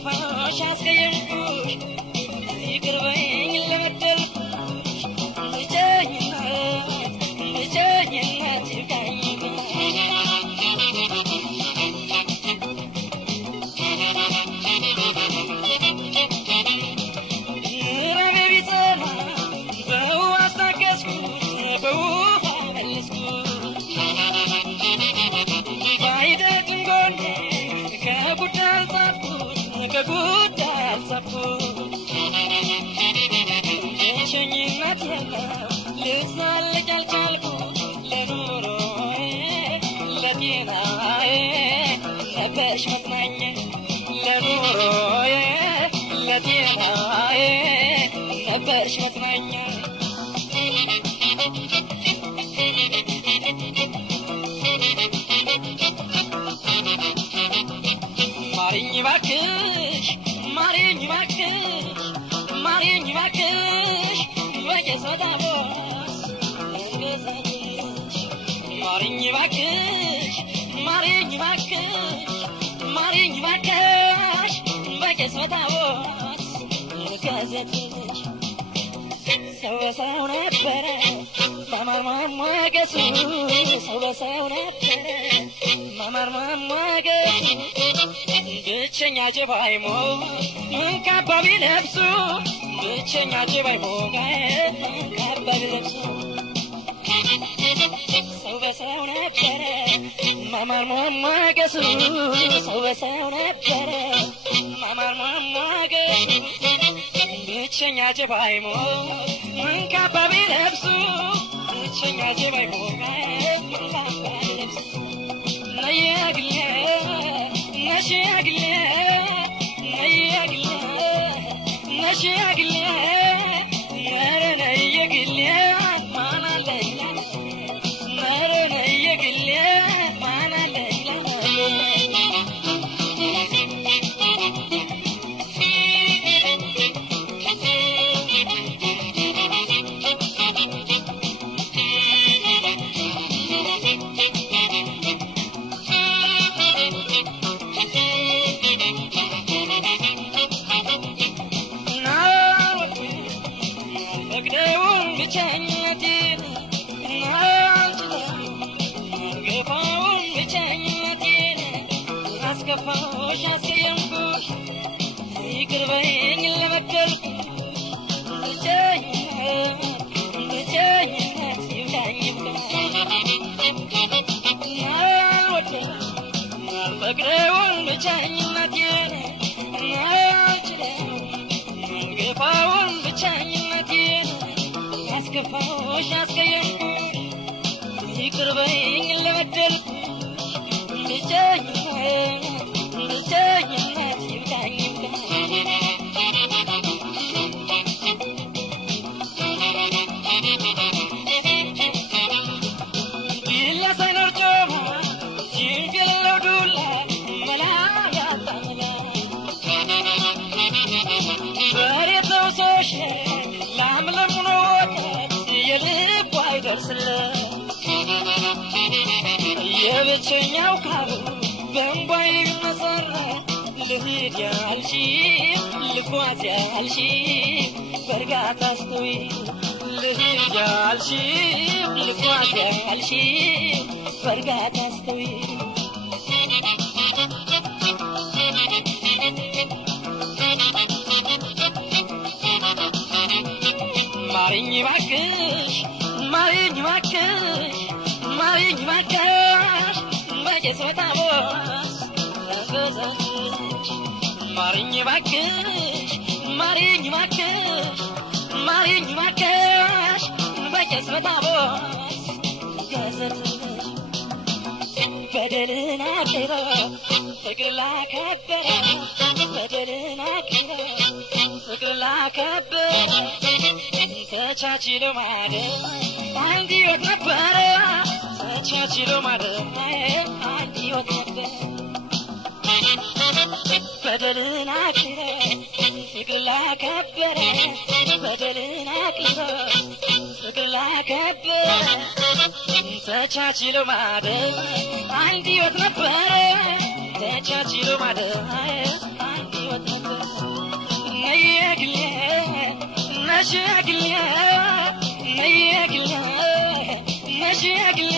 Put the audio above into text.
አስከፋሽ አስቀየምኩሽ ይቅር በይኝ ለበደልኩሽ ብቸኝነት ይብቃኝ ራቤ ቢጸና በውሃ አስታገስኩት በውሃ መለስኩት ባይደክም ጎኔ ከጉድ አልጻፍኩት ብቸኝነት የለም ልዛልቅ አልቻልኩት ለኑሮዬ ለጤናዬ ነበርሽ መጽናኛዬ ለኑሮዬ ለጤናዬ ነበርሽ መጽናኛዬ ማሪኝ እባክሽ ማሪኝ እባክሽ ማሪኝ እባክሽ በየሰዳቦስ እንገዛኝሽ ማሪኝ እባክሽ ማሪኝ እባክሽ ማሪኝ እባክሽ በየሰዳቦስ እንገዛኝሽ ሰው በሰው ነበረ ማማር ማሟገሱ ሰው በሰው ነበረ ማማር ማሟገሱ ብቸኛ ጅብ አይሞት ምን ካባ ቢለብሱ ብቸኛ ጅብ አይሞት ምን ካባ ቢለብሱ ሰው በሰው ነበረ ማማር ማሟገሱ ሰው በሰው ነበረ ማማር ማሟገሱ ብቸኛ ጅብ አይሞት ምን ካባ ቢለብሱ ብቸኛ ጅብ አይሞት ምን ካባ ቢለብሱ ነየግሌ ነሽያግሌ ነየግሌ ነሽያግሌ ነረ ነየግሌ ማን አለኝ ነረ ነየግሌ ማን አለኝ ብቸኝነቴን ገፋውን ብቸኝነቴን አስከፋሽ አስቀየምኩሽ ይቅር በይኝ ለበደልኩሽ ብቸኝነት ይብቃኝ አልወደውም አልፈቅደውም ብቸኝነቴን ገፋውን ብቸኝነቴን አስከፋሽ አስቀየምኩሽ ይቅር በይኝ ለበደልኩሽ ብቸኝነት ይብቃኝ ቢላ ሳይኖር ጮማ ጅንፍ የሌለው ዱላ መላ ያጣ መላ በሬ ተውሶሽ ላምለሙኖ የልብ አይደርስለት የብቸኛው ካብ በእንቧይ መሰረ ልሂድ ያልሺ ልጓዝ ያልሺ በእርጋታ አስተውይ ልሂድ ያልሺ ልጓዝ ያልሺ በእርጋታ አስተውይ ማሪኝ እባክሽ ማሪኝ እባክሽ ማሪኝ እባክሽ በየሰታቦስ ተገዛች ማሪኝ እባክሽ ማሪኝ እባክሽ ማሪኝ እባክሽ በየሰታቦስ ተገዛች በደልን አክብሮ ፍቅር ላከበረ በደልን አክብሮ ፍቅር ላከበረ ተቻችሎ ማደር አንድ ሕይወት ነበረ ተቻችሎ ማደር አንድ ሕይወት ነበረ በደልን አክብሮ ፍቅር ላከበረ በደልን አክብሮ ፍቅር ላከበረ ተቻችሎ ማደር አንድ ሕይወት ነበረ ተቻችሎ ማደር አንድ ሕይወት ነበር ነየግሌ ነሸግሌ ነየግሌ ነሸግሌ